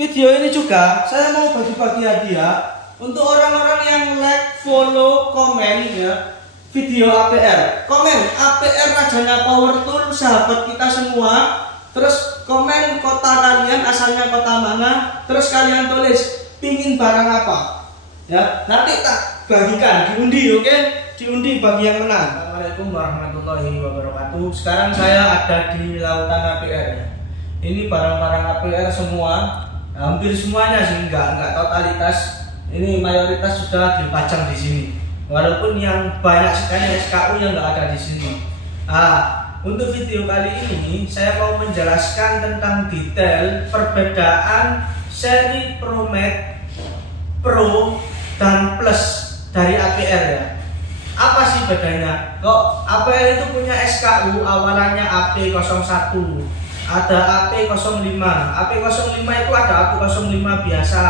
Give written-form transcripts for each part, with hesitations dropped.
video ini juga saya mau bagi-bagi hadiah untuk orang-orang yang like, follow, komen ya video APR. Komen APR rajanya Power Tool, sahabat kita semua. Terus komen kota kalian, asalnya kota mana. Terus kalian tulis pingin barang apa. Ya, nanti tak bagikan, diundi, oke? Diundi bagi yang menang. Assalamualaikum warahmatullahi wabarakatuh. Sekarang saya ada di lautan APR ya. Ini barang-barang APR semua, hampir semuanya sih, enggak totalitas. Ini mayoritas sudah dipajang di sini. Walaupun yang banyak sekali SKU yang enggak ada di sini. Untuk video kali ini saya mau menjelaskan tentang detail perbedaan seri ProMax Pro dan Plus dari APR ya. Apa sih bedanya? Kok APR itu punya SKU awalannya AP01, ada AP05. AP05 itu ada AP05 biasa,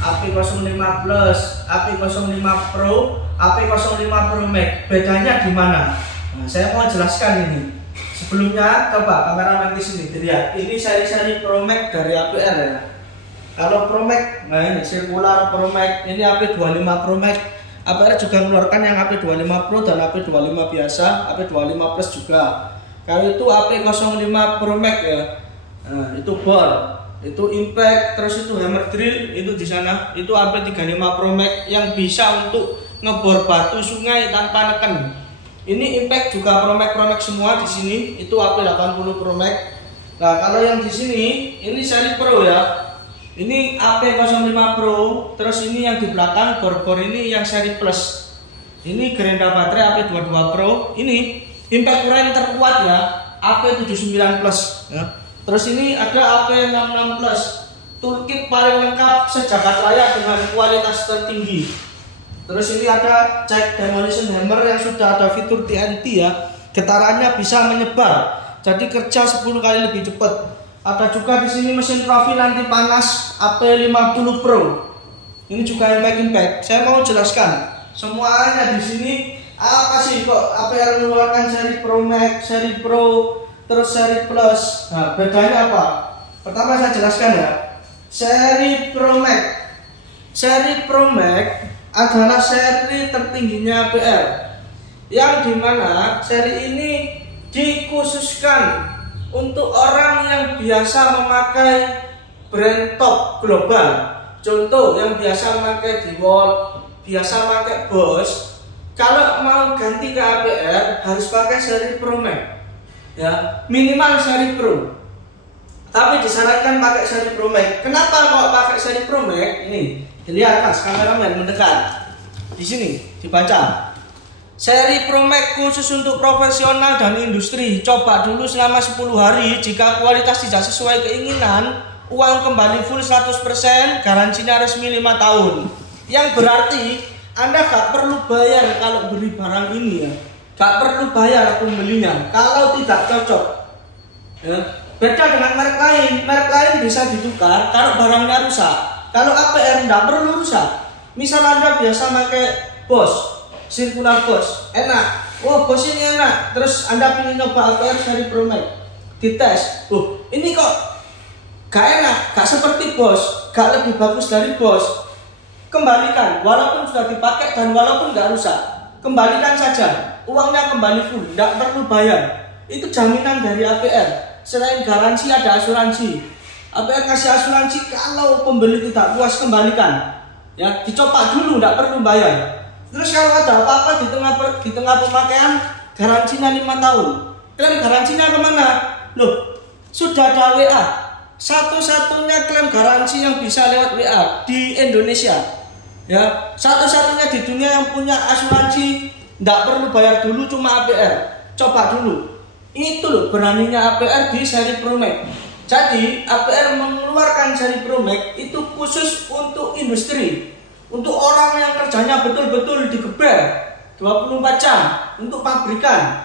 AP05 Plus, AP05 Pro, AP05 Pro Max. Bedanya di mana? Nah, saya mau jelaskan ini. Sebelumnya coba kameramen di sini dilihat. Ini seri-seri Pro Max dari APR ya. Kalau Pro Max, nah ini sirkular Pro Max, ini AP25 Pro Max. APR juga mengeluarkan yang AP25 Pro dan AP25 biasa, AP25 Plus juga. Kalau itu AP05 Pro Max ya. Nah, itu bor, itu impact, terus itu hammer drill, itu di sana. Itu AP35 Pro Max yang bisa untuk ngebor batu sungai tanpa neken. Ini impact juga Pro Max semua di sini. Itu AP80 Pro Max. Nah, kalau yang di sini ini seri Pro ya. Ini AP05 Pro, terus ini yang di belakang bor-bor ini yang seri Plus. Ini gerenda baterai AP22 Pro. Ini impact kurang terkuat ya, AP79 Plus ya. Terus ini ada AP66 Plus. Toolkit paling lengkap sejagat raya dengan kualitas tertinggi. Terus ini ada check demolition hammer yang sudah ada fitur TNT ya. Getarannya bisa menyebar, jadi kerja 10 kali lebih cepat. Ada juga di sini mesin profil anti panas AP50 Pro. Ini juga impact. Saya mau jelaskan semuanya di sini. Apa sih kok APR mengeluarkan seri Pro Max, seri Pro, terus seri Plus? Nah, bedanya apa? Pertama saya jelaskan ya. Seri Pro Max. Seri Pro Max adalah seri tertingginya APR. Yang dimana seri ini dikhususkan untuk orang yang biasa memakai brand top global. Contoh yang biasa memakai DeWalt, biasa memakai Bosch. Kalau mau ganti ke APR harus pakai seri Pro Max. Ya, minimal seri Pro. Tapi disarankan pakai seri Pro Max. Kenapa kok pakai seri Pro Max? Ini, dilihat Mas, kameramen mendekat. Di sini dibaca. Seri Pro Max khusus untuk profesional dan industri. Coba dulu selama 10 hari. Jika kualitas tidak sesuai keinginan, uang kembali full 100%, garansinya resmi 5 tahun. Yang berarti Anda gak perlu bayar kalau beli barang ini ya. Gak perlu bayar pembelinya kalau tidak cocok ya. Beda dengan merek lain. Merek lain bisa ditukar kalau barangnya rusak. Kalau APR tidak perlu rusak. Misal Anda biasa pakai Bosch, sirkular Bosch, enak. Oh, Bosch ini enak. Terus Anda ingin nyoba APR seri Pro Max, dites. Ini kok gak enak, gak seperti Bosch, gak lebih bagus dari Bosch. Kembalikan, walaupun sudah dipakai dan walaupun gak rusak. Kembalikan saja, uangnya kembali full, gak perlu bayar. Itu jaminan dari APR. Selain garansi ada asuransi. APR kasih asuransi kalau pembeli tidak puas kembalikan. Ya, dicoba dulu, gak perlu bayar. Terus kalau ada apa-apa di tengah pemakaian, garansinya 5 tahun. Klaim garansinya kemana? Loh, sudah ada WA. Satu-satunya klaim garansi yang bisa lewat WA di Indonesia. Ya, satu-satunya di dunia yang punya asuransi, tidak perlu bayar dulu, cuma APR. Coba dulu. Itu loh beraninya APR di seri Pro Max. Jadi APR mengeluarkan seri Pro Max itu khusus untuk industri. Untuk orang yang kerjanya betul-betul digeber 24 jam untuk pabrikan.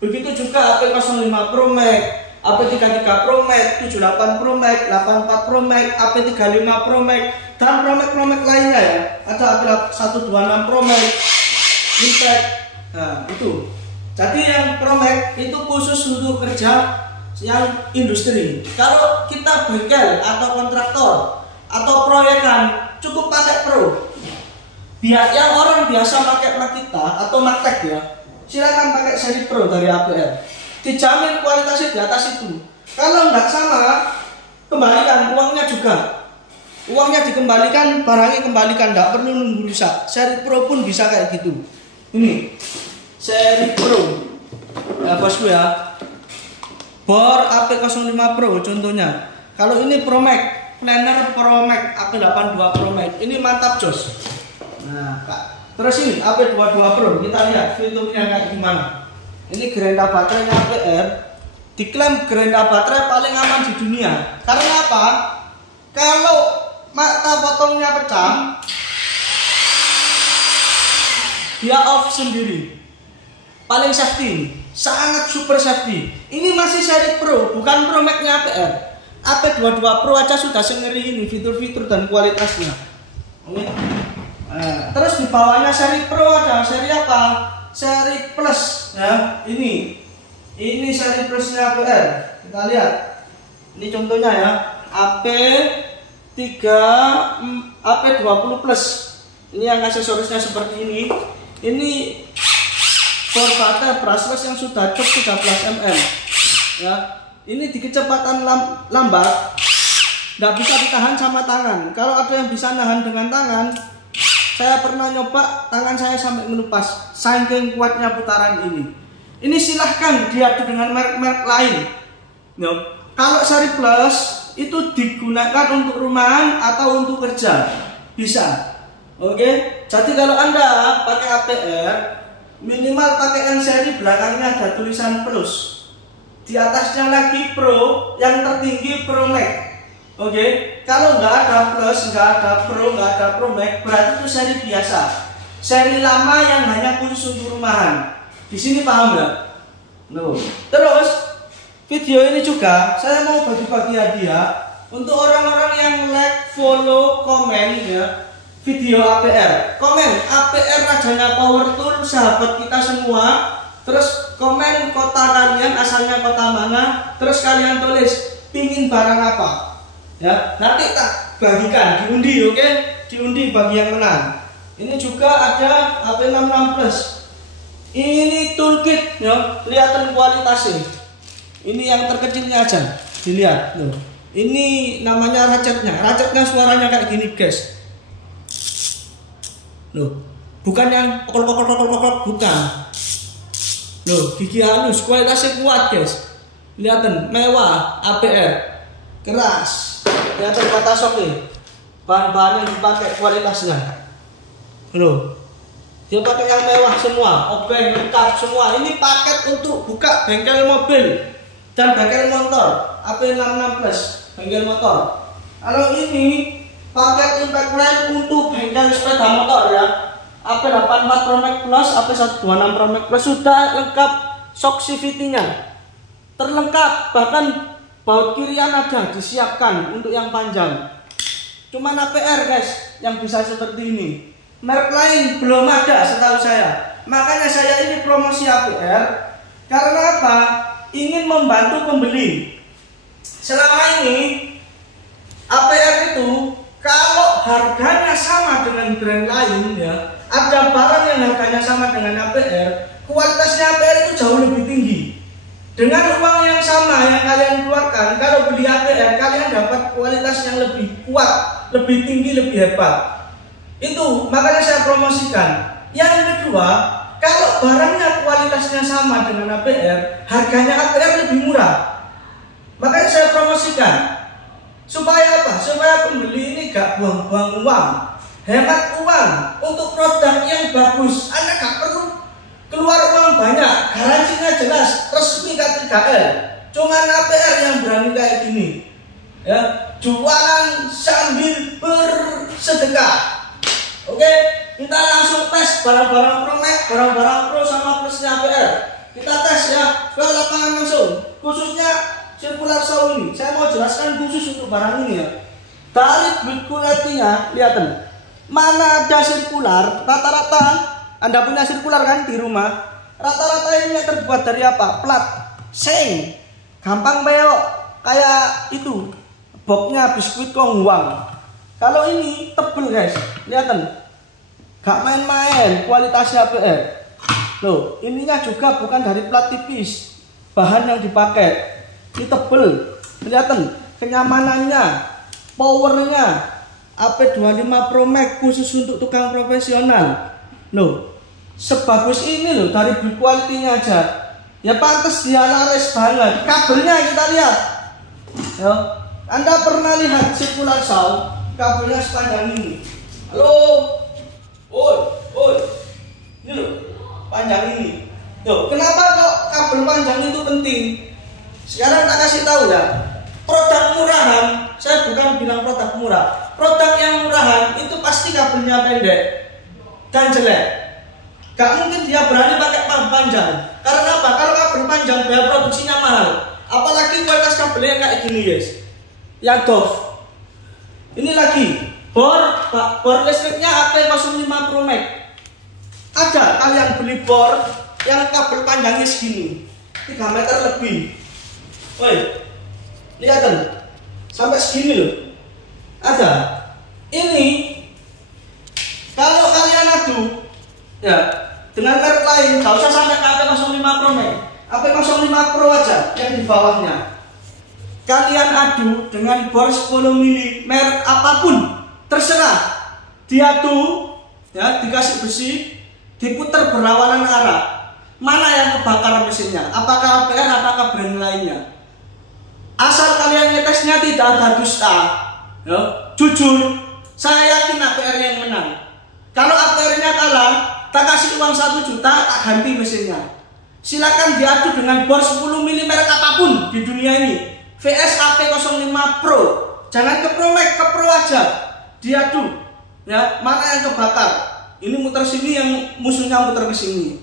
Begitu juga AP05 Pro Max, AP33 Pro Max, 78 Pro Max, 84 Pro Max, AP35 Pro Max, dan Pro Max lainnya ya. Ada AP126 Pro Max, Impact. Nah, itu. Jadi yang Pro Max itu khusus untuk kerja yang industri. Kalau kita bengkel atau kontraktor atau proyekan, cukup pakai Pro. Biar yang orang biasa pakai Makita atau Maktek ya, silakan pakai seri Pro dari APR. Dijamin kualitasnya di atas itu. Kalau nggak sama, kembalikan uangnya juga. Uangnya dikembalikan, barangnya kembalikan, nggak perlu nunggu rusak. Seri Pro pun bisa kayak gitu. Ini seri Pro ya bosku ya. Bor AP05 Pro contohnya. Kalau ini Pro Max, Planner Pro Max, AP82 Pro Max, ini mantap jos. Nah, terus ini AP22 Pro, kita lihat fiturnya kayak gimana. Ini gerenda baterainya APR. Diklaim gerenda baterai paling aman di dunia. Karena apa? Kalau mata potongnya pecah, dia off sendiri. Paling safety, sangat super safety. Ini masih seri Pro, bukan Pro Max-nya APR. AP22 Pro aja sudah sengeri ini fitur-fitur dan kualitasnya. Oke. Nah, terus di bawahnya seri Pro ada seri apa? Seri Plus ya. Ini seri Plusnya APR. Kita lihat. Ini contohnya ya. AP20 Plus. Ini yang aksesorisnya seperti ini. Ini for baterai brushless yang sudah cok 13 mm ya. Ini di kecepatan lambat nggak bisa ditahan sama tangan. Kalau ada yang bisa nahan dengan tangan, saya pernah nyoba, tangan saya sampai melupas saking kuatnya putaran ini. Ini silahkan diadu dengan merek-merek lain ya. Kalau seri Plus itu digunakan untuk rumahan atau untuk kerja bisa. Oke, jadi kalau Anda pakai APR, minimal pakai yang seri belakangnya ada tulisan Plus, di atasnya lagi Pro, yang tertinggi Pro Max. Oke, kalau nggak ada Plus, nggak ada Pro, nggak ada Pro Max, berarti itu seri biasa, seri lama yang hanya khusus untuk rumahan. Di sini paham ya? No. Terus video ini juga saya mau bagi-bagi hadiah untuk orang-orang yang like, follow, komen ya. Video APR, komen APR rajanya power tool, sahabat kita semua. Terus komen kota kalian, asalnya kota mana. Terus kalian tulis pingin barang apa ya, nanti tak bagikan, diundi. Oke, diundi bagi yang menang. Ini juga ada AP66 Plus. Ini toolkit ya, kelihatan kualitasnya. Ini yang terkecilnya aja, dilihat loh. Ini namanya ratchetnya. Ratchetnya suaranya kayak gini guys. Loh, bukan yang kokol, bukan. Loh, gigi halus, kualitasnya kuat guys. Kelihatan mewah, APR, keras. Kelihatan kata soknya. Bahan-bahan yang dipakai kualitasnya. Loh, dia pakai yang mewah semua, obeng lengkap semua. Ini paket untuk buka bengkel mobil dan bengkel motor. AP66 Plus, bengkel motor. Kalau ini paket impact line untuk bengkel sepeda motor ya. AP84 Pro Max Plus, AP126 Pro Max Plus sudah lengkap shock CVT-nya. Terlengkap, bahkan baut kirian ada disiapkan untuk yang panjang. Cuman APR guys yang bisa seperti ini. Merek lain belum ada setahu saya. Makanya saya ini promosi APR karena apa? Ingin membantu pembeli. Selama ini APR itu kalau harganya sama dengan brand lain ya, ada barang yang harganya sama dengan APR, kualitasnya APR itu jauh lebih tinggi. Dengan uang yang sama yang kalian keluarkan, kalau beli APR kalian dapat kualitas yang lebih kuat, lebih tinggi, lebih hebat. Itu makanya saya promosikan. Yang kedua, kalau barangnya kualitasnya sama dengan APR, harganya APR lebih murah. Makanya saya promosikan. Supaya apa? Supaya pembeli ini gak buang-buang uang, hemat uang untuk produk yang bagus. Anda gak perlu keluar uang banyak, garansinya jelas, resmi K3L. Cuman APR yang berani kayak gini ya, jualan sambil bersedekah. Oke, kita langsung tes barang-barang Pro Max, barang-barang Pro sama Plusnya APR. Kita tes ya, ke lapangan langsung. Khususnya sirkular saw ini, saya mau jelaskan khusus untuk barang ini ya. Dari build quality-nya, lihat mana ada sirkular, rata-rata Anda punya sirkular kan di rumah, rata-rata ini terbuat dari apa? Plat, seng, gampang belok, kayak itu, boxnya biskuit kongwang. Kalau ini tebel guys, lihatan, gak main-main kualitasnya APR. Loh, ininya juga bukan dari plat tipis, bahan yang dipakai. Ini tebel, kelihatan kenyamanannya, powernya. AP25 Pro Max khusus untuk tukang profesional. Loh, sebagus ini loh dari build quality-nya aja. Ya pantas dia laris banget. Kabelnya kita lihat. Ya, Anda pernah lihat circular saw? Kabelnya sepanjang ini. Halo, oi, ini loh, panjang ini. Loh, kenapa kok kabel panjang itu penting? Sekarang tak kasih tahu ya. Produk murahan, saya bukan bilang produk murah. Produk yang murahan itu pasti kabelnya pendek dan jelek. Gak mungkin dia berani pakai kabel panjang. Karena apa? Kalau kabel panjang biaya produksinya mahal. Apalagi kualitas kabelnya kayak gini guys. Yang Dove. Ini lagi bor listriknya AP05 Pro Max. Ada kalian beli bor yang kabel panjangnya segini 3 meter lebih. Woi, lihat sampai segini loh. Ada. Ini kalau kalian adu ya dengan merek lain, gak usah sampai ke AP05 Pro Max, AP05 Pro aja yang di bawahnya. Kalian adu dengan bor 10 mili merek apapun, terserah. Diadu ya, dikasih besi, diputar berlawanan arah. Mana yang kebakaran mesinnya? Apakah APR, apakah brand lainnya? Asal kalian ngetesnya tidak ada dusta, ya, jujur, saya yakin APR yang menang. Kalau APR-nya kalah, tak kasih uang 1 juta, tak ganti mesinnya. Silakan diadu dengan bor 10 mili merek apapun di dunia ini. VS AP05 Pro, jangan ke Pro Max, ke Pro aja. Diadu, ya, mana yang kebakar? Ini muter sini, yang musuhnya muter ke sini.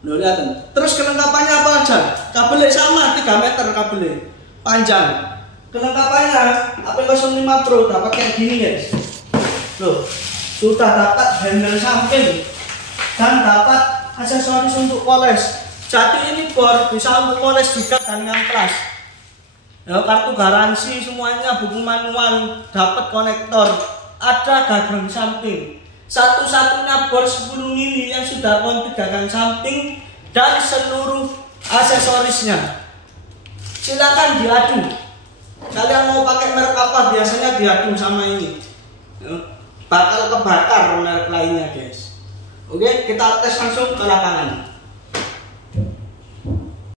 Loh, lihat. Terus kelengkapannya apa aja? Kabelnya sama 3 meter kabelnya. Panjang. Kelengkapannya AP05 Pro dapat kayak gini guys. Loh, sudah dapat handle samping dan dapat aksesoris untuk poles. Jadi ini bor bisa untuk poles juga dan ngamplas. Ya, kartu garansi semuanya, buku manual, dapat konektor, ada gagang samping. Satu-satunya bor 10 mili yang sudah komplit gagang samping dan seluruh aksesorisnya. Silakan diadu. Kalian mau pakai merek apa, biasanya diadu sama ini. Bakal kebakar merek lainnya guys. Oke, kita tes langsung ke lapangan.